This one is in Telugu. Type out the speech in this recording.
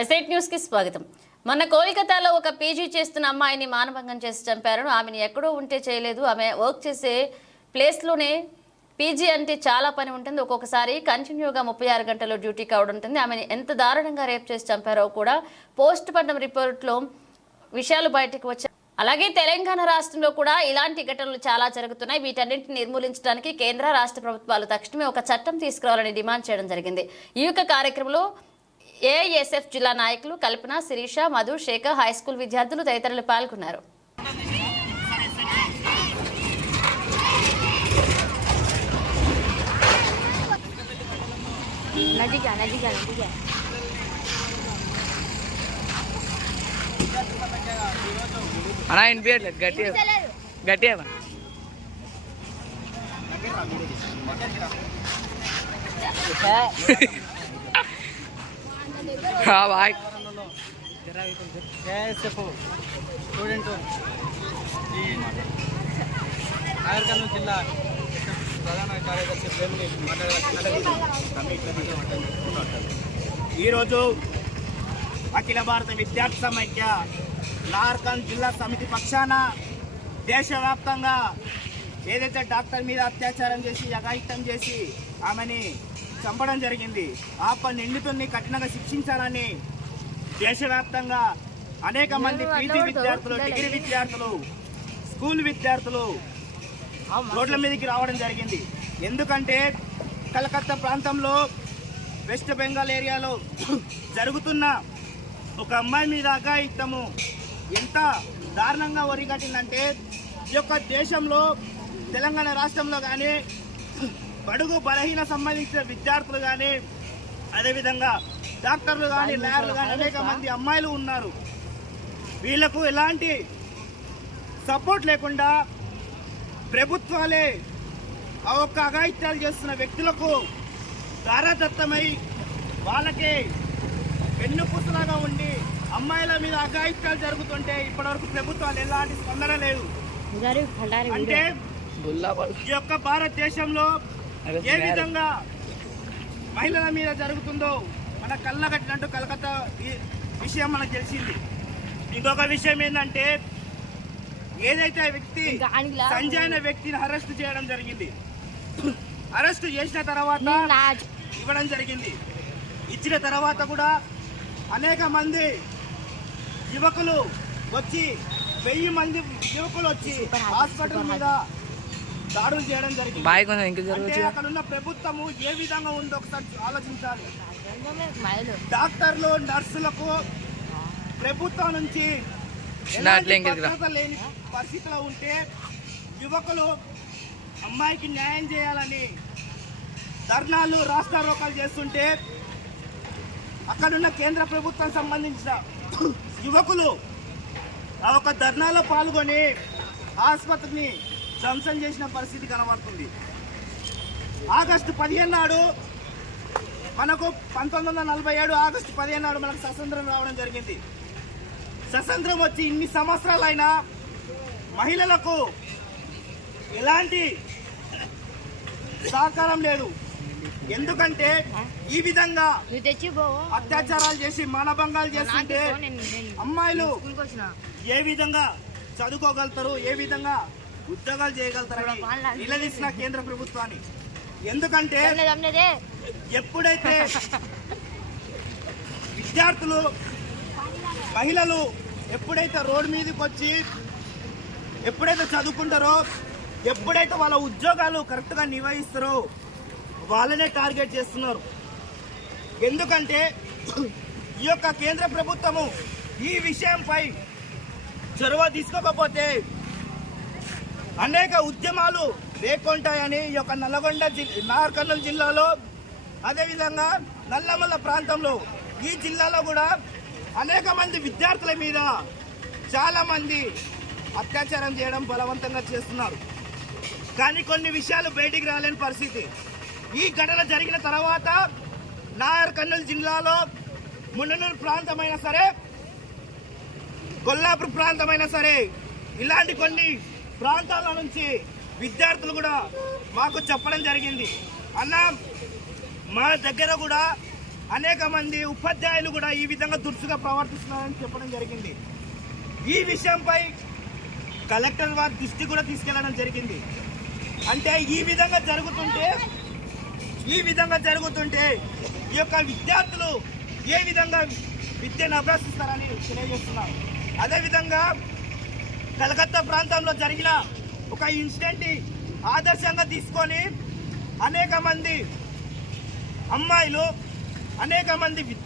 ఎస్ఐట్ న్యూస్కి స్వాగతం. మొన్న కోల్కతాలో ఒక పీజీ చేస్తున్న అమ్మాయిని మానభంగం చేసి చంపారు. ఆమెను ఎక్కడో ఉంటే చేయలేదు. ఆమె వర్క్ చేసే ప్లేస్లోనే పీజీ అంటే చాలా పని ఉంటుంది. ఒక్కొక్కసారి కంటిన్యూగా ముప్పై ఆరు గంటలు డ్యూటీ కావడం ఉంటుంది ఆమెను ఎంత దారుణంగా రేప్ చేసి చంపారో కూడా పోస్ట్ మార్టం రిపోర్ట్లో విషయాలు బయటకు వచ్చాయి అలాగే తెలంగాణ రాష్ట్రంలో కూడా ఇలాంటి ఘటనలు చాలా జరుగుతున్నాయి. వీటన్నింటిని నిర్మూలించడానికి కేంద్ర రాష్ట్ర ప్రభుత్వాలు తక్షణమే ఒక చట్టం తీసుకురావాలని డిమాండ్ చేయడం జరిగింది. ఈ యొక్క కార్యక్రమంలో ఏఎస్ఎఫ్ జిల్లా నాయకులు కల్పన శిరీష మధు శేఖర్ హై స్కూల్ విద్యార్థులు తదితరులు పాల్గొన్నారు. నదిగా నదిగా నదిగా. అన్నా వినిపించట్లేదు గట్టిగా గట్టిగా అవ్వ. ఆ, బాయ్ స్టూడెంట్ ఈ నాగరికర్నూలు జిల్లా ప్రధాన కార్యదర్శి ప్రేమిని ఈరోజు అఖిల భారత విద్యార్థి సమైక్య లార్కన్ జిల్లా సమితి పక్షాన దేశవ్యాప్తంగా ఏదైతే డాక్టర్ మీద అత్యాచారం చేసి అఘాయిత్యం చేసి ఆమెని చంపడం జరిగింది. ఆప నిందితుల్ని కఠినంగా శిక్షించాలని దేశవ్యాప్తంగా అనేక మంది పీజీ విద్యార్థులు డిగ్రీ విద్యార్థులు స్కూల్ విద్యార్థులు రోడ్ల మీదకి రావడం జరిగింది. ఎందుకంటే కలకత్తా ప్రాంతంలో వెస్ట్ బెంగాల్ ఏరియాలో జరుగుతున్న ఒక అమ్మాయి మీద అఘాయిత్తము ఎంత దారుణంగా ఒరిగట్టిందంటే ఈ యొక్క దేశంలో తెలంగాణ రాష్ట్రంలో కానీ బడుగు బలహీన సంబంధించిన విద్యార్థులు కానీ అదేవిధంగా డాక్టర్లు కానీ లాయర్లు కానీ అనేక మంది అమ్మాయిలు ఉన్నారు. వీళ్ళకు ఎలాంటి సపోర్ట్ లేకుండా ప్రభుత్వాలే ఆ ఒక్క అఘాయిత్యాలు చేస్తున్న వ్యక్తులకు దారాదత్తమై వాళ్ళకి వెన్నుపూసలాగా ఉండి అమ్మాయిల మీద అఘాయిత్యాలు జరుగుతుంటే ఇప్పటివరకు ప్రభుత్వాలు ఎలాంటి స్పందన లేదు. అంటే. ఈ యొక్క భారతదేశంలో ఏ విధంగా మహిళల మీద జరుగుతుందో మన కళ్ళ కట్టినట్టు కలకత్తా ఈ విషయం మనకు తెలిసింది. ఇంకొక విషయం ఏంటంటే ఏదైతే వ్యక్తి సంజయ్ అనే వ్యక్తిని అరెస్ట్ చేయడం జరిగింది అరెస్ట్ చేసిన తర్వాత ఇవ్వడం జరిగింది. ఇచ్చిన తర్వాత కూడా అనేక మంది యువకులు వచ్చి వెయ్యి మంది యువకులు వచ్చి హాస్పిటల్ మీద దాడులు చేయడం జరిగింది బాయ్ కొంచెం ఇంకా జరగచ్చు అక్కడ ఉన్న ప్రభుత్వము ఏ విధంగా ఉందో ఒకసారి ఆలోచించాలి డాక్టర్లు నర్సులకు ప్రభుత్వం నుంచి. భద్రత లేని పరిస్థితిలో ఉంటే యువకులు అమ్మాయికి న్యాయం చేయాలని ధర్నాలు రాస్తారోకాలు చేస్తుంటే అక్కడున్న కేంద్ర ప్రభుత్వం సంబంధించిన యువకులు ఆ ఒక ధర్నాలో పాల్గొని ఆసుపత్రిని ధ్వంసం చేసిన పరిస్థితి కనబడుతుంది. ఆగస్టు పదిహేను నాడు మనకు పంతొమ్మిది వందల నలభై ఏడు ఆగస్టు పదిహేను నాడు మనకు స్వతంత్రం రావడం జరిగింది. స్వతంత్రం వచ్చి ఇన్ని సంవత్సరాలైనా మహిళలకు ఎలాంటి సహకారం లేదు. ఎందుకంటే ఈ విధంగా అత్యాచారాలు చేసి మానభంగాలు చేస్తుంటే అమ్మాయిలు ఏ విధంగా చదువుకోగలుగుతారు ఏ విధంగా ఉద్యోగాలు చేయగలుగుతారని నిలదీసిన కేంద్ర ప్రభుత్వాన్ని. ఎందుకంటే ఎప్పుడైతే విద్యార్థులు మహిళలు ఎప్పుడైతే రోడ్డు మీదకి వచ్చి ఎప్పుడైతే చదువుకుంటారో ఎప్పుడైతే వాళ్ళ ఉద్యోగాలు కరెక్ట్గా నిర్వహిస్తారో వాళ్ళనే టార్గెట్ చేస్తున్నారు. ఎందుకంటే ఈ యొక్క కేంద్ర ప్రభుత్వము ఈ విషయంపై చొరవ తీసుకోకపోతే అనేక ఉద్యమాలు రేకొంటాయని ఈ యొక్క నల్లగొండ జిల్ నాగర్కర్నూలు జిల్లాలో అదేవిధంగా నల్లమల్ల ప్రాంతంలో ఈ జిల్లాలో కూడా అనేక మంది విద్యార్థుల మీద చాలామంది అత్యాచారం చేయడం బలవంతంగా చేస్తున్నారు. కానీ కొన్ని విషయాలు బయటికి రాలేని పరిస్థితి. ఈ ఘటన జరిగిన తర్వాత నాగర్ కర్నూలు జిల్లాలో మున్ననూరు ప్రాంతమైనా సరే కొల్లాపూర్ ప్రాంతమైనా సరే ఇలాంటి కొన్ని ప్రాంతాల నుంచి విద్యార్థులు కూడా మాకు చెప్పడం జరిగింది. అన్న మా దగ్గర కూడా అనేక మంది ఉపాధ్యాయులు కూడా ఈ విధంగా దురుసుగా ప్రవర్తిస్తున్నారని చెప్పడం జరిగింది. ఈ విషయంపై కలెక్టర్ వారి దృష్టి కూడా తీసుకెళ్ళడం జరిగింది. అంటే ఈ విధంగా జరుగుతుంటే ఈ విధంగా జరుగుతుంటే ఈ యొక్క విద్యార్థులు ఏ విధంగా విద్యను అభ్యసిస్తారని తెలియజేస్తున్నారు అదేవిధంగా కలకత్తా ప్రాంతంలో జరిగిన ఒక ఇన్సిడెంట్ ఆదర్శంగా తీసుకొని అనేక మంది అమ్మాయిలు అనేక మంది